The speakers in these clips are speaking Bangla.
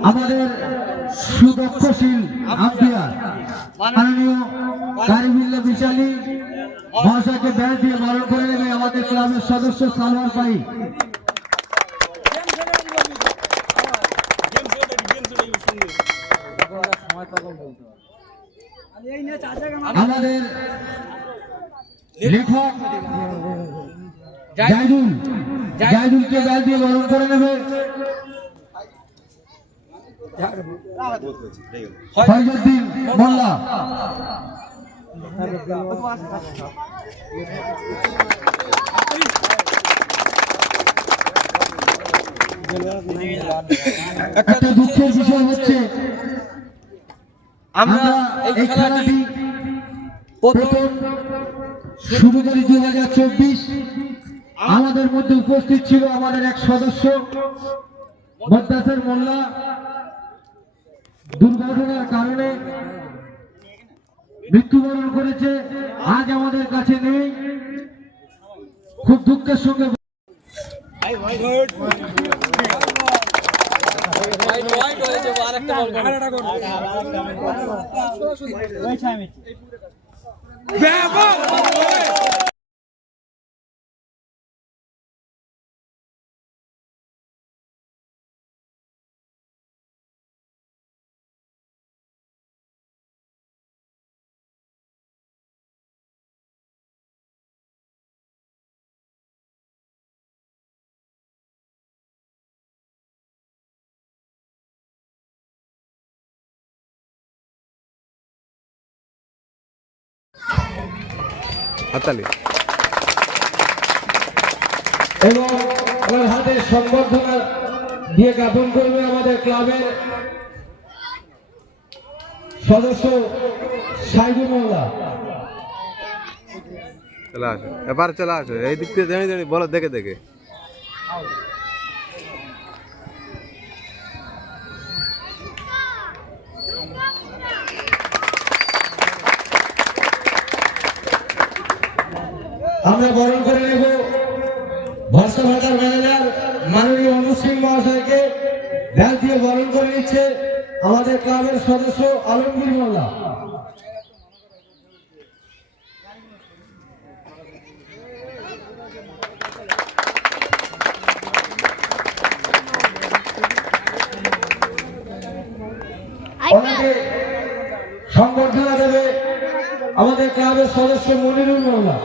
আমাদের সুদক্ষশীল আম্পিয়ার মাননীয় কারিবিল্লা বিশালী মহাশয়কে ব্যাট দিয়ে বরণ করে নেবে আমাদের ক্লাবের সদস্য সালোয়ার পাই। আমাদের লেখক ব্যাট দিয়ে বরণ করে নেবে। ফয়জুদ্দিন মোল্লা। একটা দুঃখের বিষয় হচ্ছে আমরা এই খেলাটি প্রথম শুরু করি দুই হাজার চব্বিশ আমাদের মধ্যে উপস্থিত ছিল আমাদের এক সদস্য মদ্দাসের মোল্লা। দুর্ঘটনার কারণে মৃত্যুবরণ করেছে আজ আমাদের কাছে নেই। খুব দুঃখের সঙ্গে হাতালি। এবং ওনার হাতে সম্বর্ধনা দিয়ে জ্ঞাপন করবে আমাদের ক্লাবের সদস্য সাইদু মোল্লা চলে আসো। এবার চলে আসো। এই দিক থেকে বলো দেখে দেখে। আমরা বরণ করে নেব ভরসা ভাটার ম্যানেজার মাননীয় অনুসিং মহাশয়কে। ব্যাগ দিয়ে বরণ করে নিচ্ছে আমাদের ক্লাবের সদস্য আলমগীর মোল্লা। সংবর্ধনা দেবে আমাদের ক্লাবের সদস্য মনিরুল মোল্লা।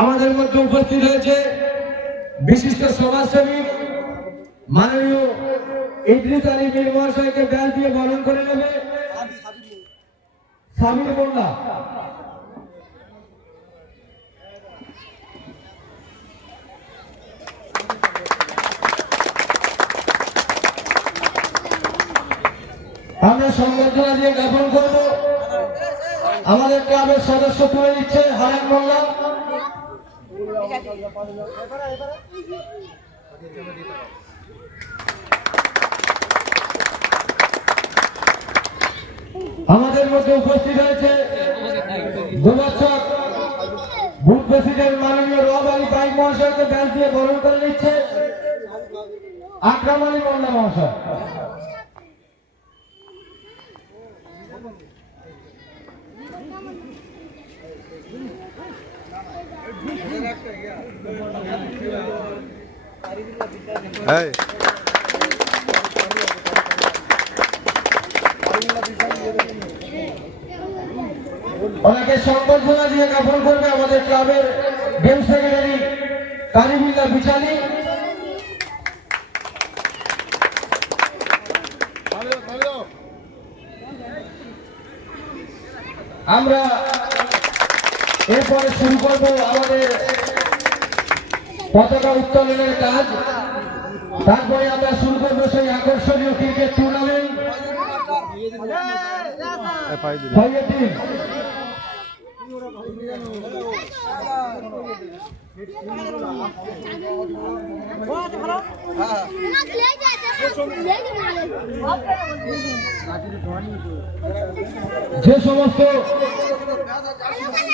আমাদের মধ্যে উপস্থিত হয়েছে বিশিষ্ট সমাজসেবী মাননীয় ইদ্রিস আলী মীর মহাশয়কে ব্যাল দিয়ে বরণ করে নেবে। সাবির মোল্লা আমরা সংবর্ধনা দিয়ে জ্ঞাপন করব। আমাদের ক্লাবের সদস্য তুলে দিচ্ছে হারান মোল্লা। আমাদের মধ্যে উপস্থিত হয়েছে দুবছর বুথ প্রেসিডেন্ট মাননীয় রব আলী পাইক মহাশয়কে ব্যাস দিয়ে বরণ করে নিচ্ছে। আকরাম আলী মোল্লা মহাশয় এই ওনাকে সংবর্ধনা দিয়ে জ্ঞাপন করবে আমাদের ক্লাবের গেম সেক্রেটারি কারিবিল্লা বিচালি। আমরা এরপরে শুরু করব আমাদের পতাকা উত্তোলনের কাজ। তারপরে আমরা শুরু করব সেই আকর্ষণীয় ক্রিকেট টুর্নামেন্ট Thank এইটিন যে সমস্ত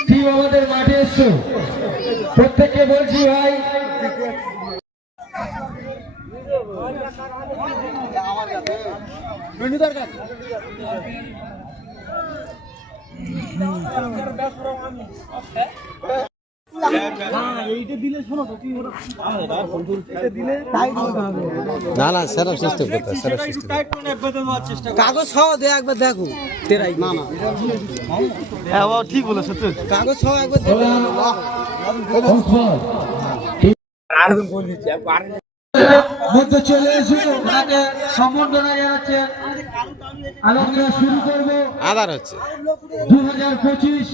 টিম আমাদের মাঠে এসছো প্রত্যেককে বলছি ভাই না না সেরকম সিস্টেম করতে সিস্টেম কাগজ সহ দে একবার দেখো। তেরাই না না। হ্যাঁ ঠিক বলেছ কাগজ সহ একবার দেখো। চলে এসে ওনাকে সম্বর্ধনা জানাচ্ছে। আমরা শুরু করব। আধার হচ্ছে। দু হাজার পঁচিশ